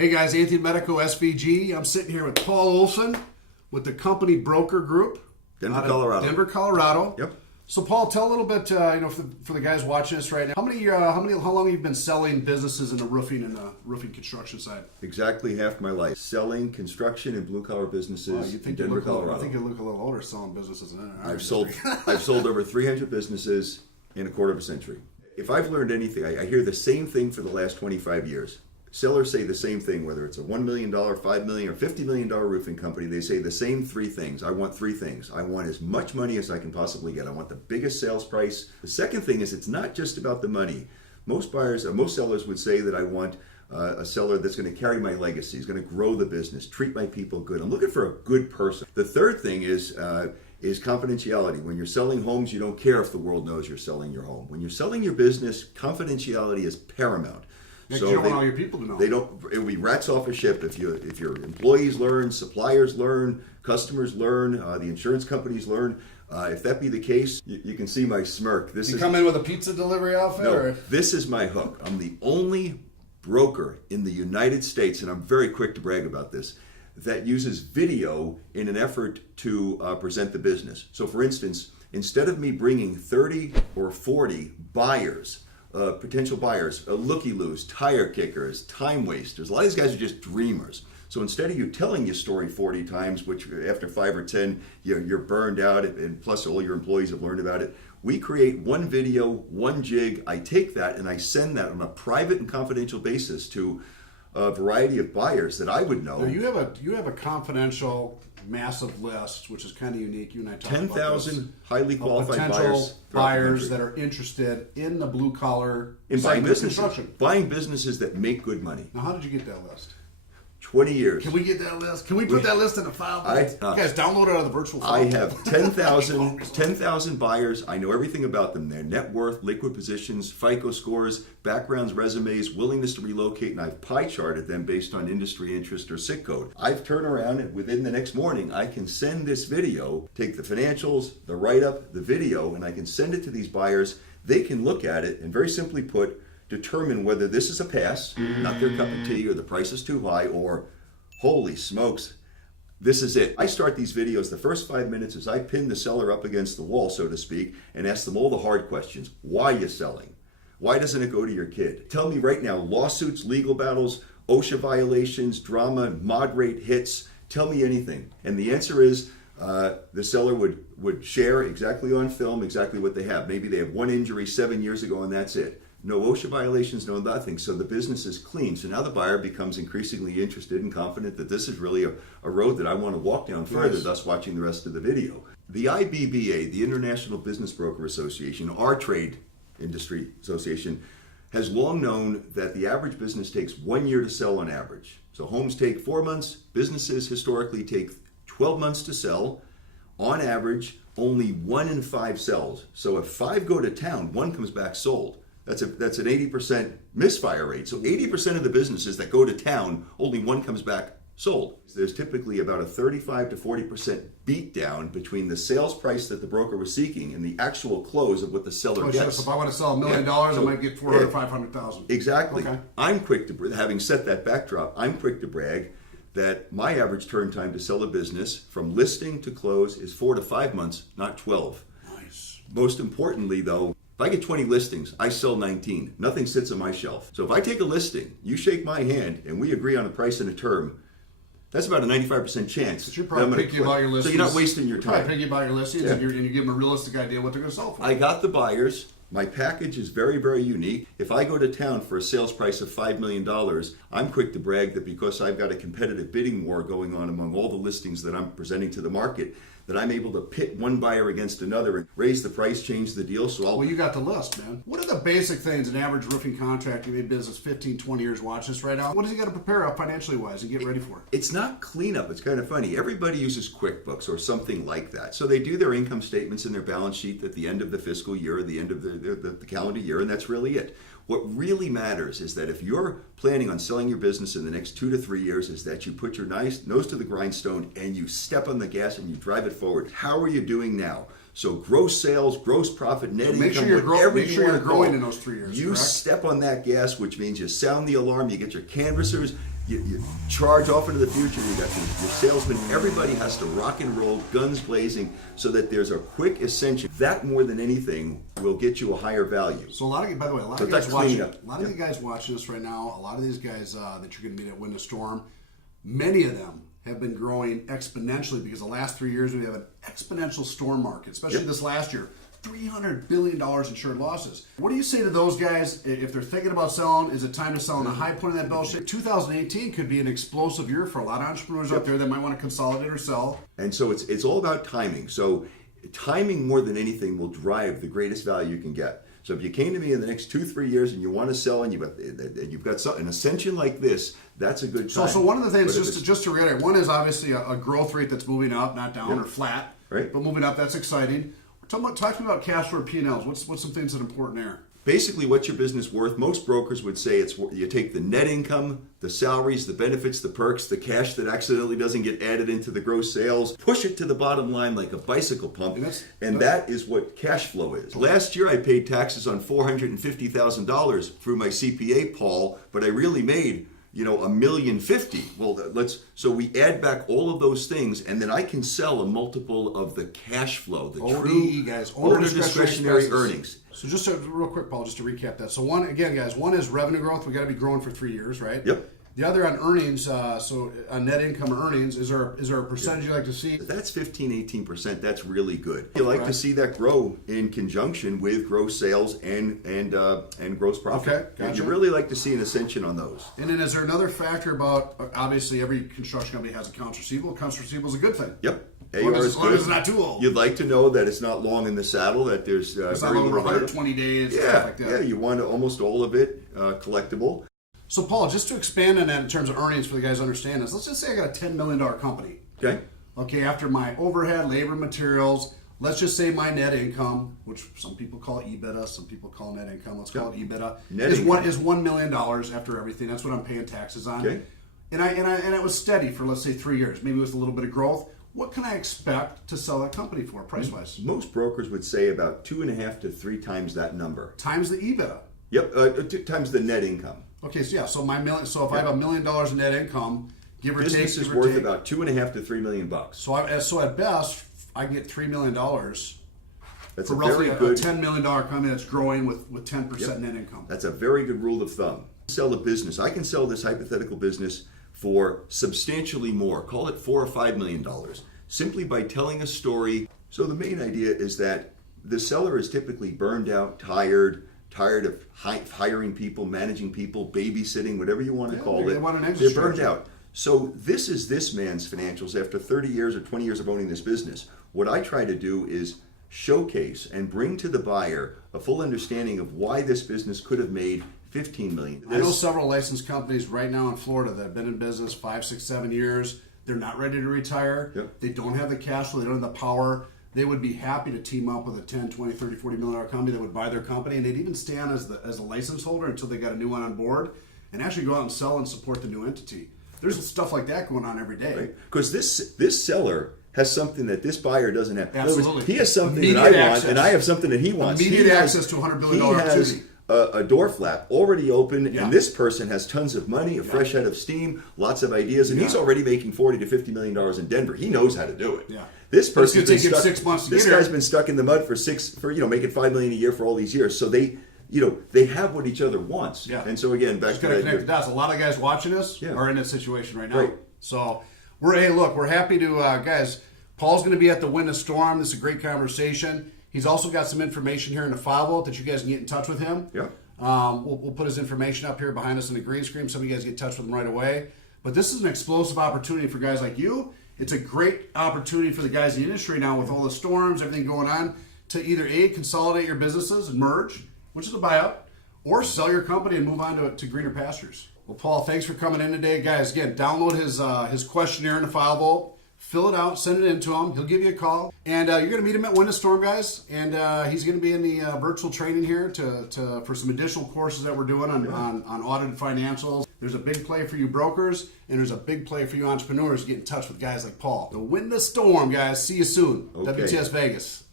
Hey guys, Anthony Medico, SVG. I'm sitting here with Paul Olsen with the company Broker Group. Denver, Colorado. Denver, Colorado. Yep. So Paul, tell a little bit, for the guys watching this right now, how long have you been selling businesses in the roofing and the roofing construction side? Exactly half my life. Selling construction and blue collar businesses in Denver, Colorado. I think you look a little older selling businesses. I've sold over 300 businesses in a quarter of a century. If I've learned anything, I hear the same thing for the last 25 years. Sellers say the same thing, whether it's a $1 million, $5 million, or $50 million roofing company. They say the same three things. I want three things. I want as much money as I can possibly get. I want the biggest sales price. The second thing is it's not just about the money. Most sellers would say that I want a seller that's going to carry my legacy, is going to grow the business, treat my people good. I'm looking for a good person. The third thing is confidentiality. When you're selling homes, you don't care if the world knows you're selling your home. When you're selling your business, confidentiality is paramount. So you don't want all your people to know. They don't. It will be rats off a ship if your employees learn, suppliers learn, customers learn, the insurance companies learn. If that be the case, you can see my smirk. You come in with a pizza delivery outfit? No, or? This is my hook. I'm the only broker in the United States, and I'm very quick to brag about this, that uses video in an effort to present the business. So, for instance, instead of me bringing 30 or 40 buyers, potential buyers, looky-loos, tire kickers, time wasters. A lot of these guys are just dreamers. So instead of you telling your story 40 times, which after 5 or 10, you're burned out, and plus all your employees have learned about it, we create one video, one jig. I take that and I send that on a private and confidential basis to a variety of buyers that I would know. Now you have a confidential, massive list, which is kind of unique. You and I talked about 10,000 highly qualified buyers that are interested in the blue collar in buying businesses, construction. Buying businesses that make good money. Now, how did you get that list? 20 years. Can we get that list? Can we put that list in a file? You guys download it out of the virtual file. I have 10,000 buyers. I know everything about them. Their net worth, liquid positions, FICO scores, backgrounds, resumes, willingness to relocate, and I've pie charted them based on industry interest or SIC code. I've turned around and within the next morning, I can send this video, take the financials, the write-up, the video, and I can send it to these buyers. They can look at it and very simply put, determine whether this is a pass, not their cup of tea, or the price is too high, or holy smokes, this is it. I start these videos, the first 5 minutes is I pin the seller up against the wall, so to speak, and ask them all the hard questions. Why are you selling? Why doesn't it go to your kid? Tell me right now, lawsuits, legal battles, OSHA violations, drama, mod rate hits, tell me anything. And the answer is, the seller would share exactly on film, exactly what they have. Maybe they have one injury 7 years ago and that's it. No OSHA violations, no nothing. So the business is clean. So now the buyer becomes increasingly interested and confident that this is really a road that I want to walk down further, thus watching the rest of the video. The IBBA, the International Business Broker Association, our trade industry association, has long known that the average business takes 1 year to sell on average. So homes take 4 months. Businesses historically take 12 months to sell. On average, only 1 in 5 sells. So if 5 go to town, 1 comes back sold. That's an 80% misfire rate. So 80% of the businesses that go to town, only 1 comes back sold. There's typically about a 35 to 40% beat down between the sales price that the broker was seeking and the actual close of what the seller gets. So if I want to sell $1 million, I might get 400, 500,000. Exactly. Okay. I'm quick to, having set that backdrop, I'm quick to brag that my average turn time to sell a business from listing to close is 4 to 5 months, not 12. Nice. Most importantly, though, if I get 20 listings, I sell 19. Nothing sits on my shelf. So if I take a listing, you shake my hand, and we agree on a price and a term, that's about a 95% chance. But you're probably picky about your listings. So you're not wasting your time. You're probably picky about your listings, and you give them a realistic idea what they're going to sell for. I got the buyers. My package is very, very unique. If I go to town for a sales price of $5 million, I'm quick to brag that because I've got a competitive bidding war going on among all the listings that I'm presenting to the market, that I'm able to pit one buyer against another and raise the price, change the deal. So Well, you got the list, man. What are the basic things an average roofing contractor in business 15, 20 years watch this right now? What does he got to prepare up financially wise and get ready for? It's not cleanup. It's kind of funny. Everybody uses QuickBooks or something like that. So they do their income statements and their balance sheet at the end of the fiscal year or the end of the calendar year, and that's really it. What really matters is that if you're planning on selling your business in the next 2 to 3 years, is that you put your nose to the grindstone and you step on the gas and you drive it forward. How are you doing now? So gross sales, gross profit, net income, make sure you're growing in those 3 years. You correct? Step on that gas, which means you sound the alarm, you get your canvassers, you charge off into the future. You got your salesman. Everybody has to rock and roll, guns blazing, so that there's a quick ascension. That more than anything will get you a higher value. So a lot of, by the way, a lot So of guys that's watching, cleaning up. a lot of you guys watching this right now, a lot of these guys that you're going to meet at Win the Storm, many of them have been growing exponentially because the last 3 years we have an exponential storm market, especially this last year. $300 billion insured losses. What do you say to those guys if they're thinking about selling? Is it time to sell in the high point of that bell shape? 2018 could be an explosive year for a lot of entrepreneurs out there that might want to consolidate or sell. And so it's all about timing. So timing more than anything will drive the greatest value you can get. So if you came to me in the next 2-3 years and you want to sell and you've got an ascension like this, that's a good time. So one of the things, just to reiterate, one is obviously a growth rate that's moving up, not down or flat, right? But moving up, that's exciting. Talk to me about cash flow P&Ls. What's some things that are important there? Basically, what's your business worth? Most brokers would say it's you take the net income, the salaries, the benefits, the perks, the cash that accidentally doesn't get added into the gross sales, push it to the bottom line like a bicycle pump, and that is what cash flow is. Last year, I paid taxes on $450,000 through my CPA, Paul, but I really made $1,050,000. Well, so we add back all of those things, and then I can sell a multiple of the cash flow, the ODE, guys, owner discretionary earnings. So just real quick, Paul, just to recap that. So one is revenue growth. We got to be growing for 3 years, right? Yep. The other on earnings, so on net income earnings, is there a percentage you like to see? That's 15-18%. That's really good. You like to see that grow in conjunction with gross sales and gross profit. Okay, gotcha. And you really like to see an ascension on those. And then is there another factor about, obviously every construction company has accounts receivable. Accounts receivable is a good thing. Yep. As long as it's not too old. You'd like to know that it's not long in the saddle, that there's it's very not over little 120 days, stuff like that. Yeah, you want almost all of it collectible. So, Paul, just to expand on that in terms of earnings for the guys to understand this, let's just say I got a $10 million company. Okay, after my overhead, labor, materials, let's just say my net income, which some people call EBITDA, some people call net income, let's call it EBITDA, is $1 million after everything. That's what I'm paying taxes on. Okay. And it was steady for, let's say, 3 years. Maybe it was a little bit of growth. What can I expect to sell that company for, price-wise? Most brokers would say about 2.5 to 3 times that number. Times the EBITDA. Yep, times the net income. Okay, so if I have $1 million in net income, give or take, business is worth about $2.5 to $3 million. So at best, I can get $3 million. That's for roughly a $10 million company that's growing with 10% net income. That's a very good rule of thumb. Sell a business. I can sell this hypothetical business for substantially more. Call it $4 or $5 million, simply by telling a story. So the main idea is that the seller is typically burned out, tired of hiring people, managing people, babysitting, whatever you want to call it. They're burned out. So this is this man's financials after 30 years or 20 years of owning this business. What I try to do is showcase and bring to the buyer a full understanding of why this business could have made $15 million. I know several licensed companies right now in Florida that have been in business 5, 6, 7 years. They're not ready to retire. Yep. They don't have the cash flow. They don't have the power. They would be happy to team up with a 10, 20, 30, $40 million company that would buy their company, and they'd even stay on as a license holder until they got a new one on board and actually go out and sell and support the new entity. There's stuff like that going on every day. Because this seller has something that this buyer doesn't have. Absolutely. He has something Immediate that I access. want, and I have something that he wants. Immediate access to $100 billion opportunity. He has a door flap already open, and this person has tons of money, a fresh head of steam, lots of ideas, and he's already making $40 to $50 million in Denver. He knows how to do it. Yeah. This person's been stuck, 6 months to this get guy's here. been stuck in the mud for making $5 million a year for all these years. So they have what each other wants. Yeah. And so again, back Just to gotta that. connect the dots. A lot of guys watching us are in that situation right now. Right. So we're happy to guys. Paul's going to be at the Win the Storm. This is a great conversation. He's also got some information here in the file vault that you guys can get in touch with him. Yeah. We'll put his information up here behind us in the green screen. Some of you guys get in touch with him right away. But this is an explosive opportunity for guys like you. It's a great opportunity for the guys in the industry now with all the storms, everything going on, to either consolidate your businesses and merge, which is a buyout, or sell your company and move on to greener pastures. Well, Paul, thanks for coming in today. Guys, again, download his questionnaire in the file vault. Fill it out, send it in to him. He'll give you a call. And you're going to meet him at Win the Storm, guys. And he's going to be in the virtual training here for some additional courses that we're doing on audited financials. There's a big play for you brokers, and there's a big play for you entrepreneurs to get in touch with guys like Paul. So Win the Storm, guys. See you soon. Okay. WTS Vegas.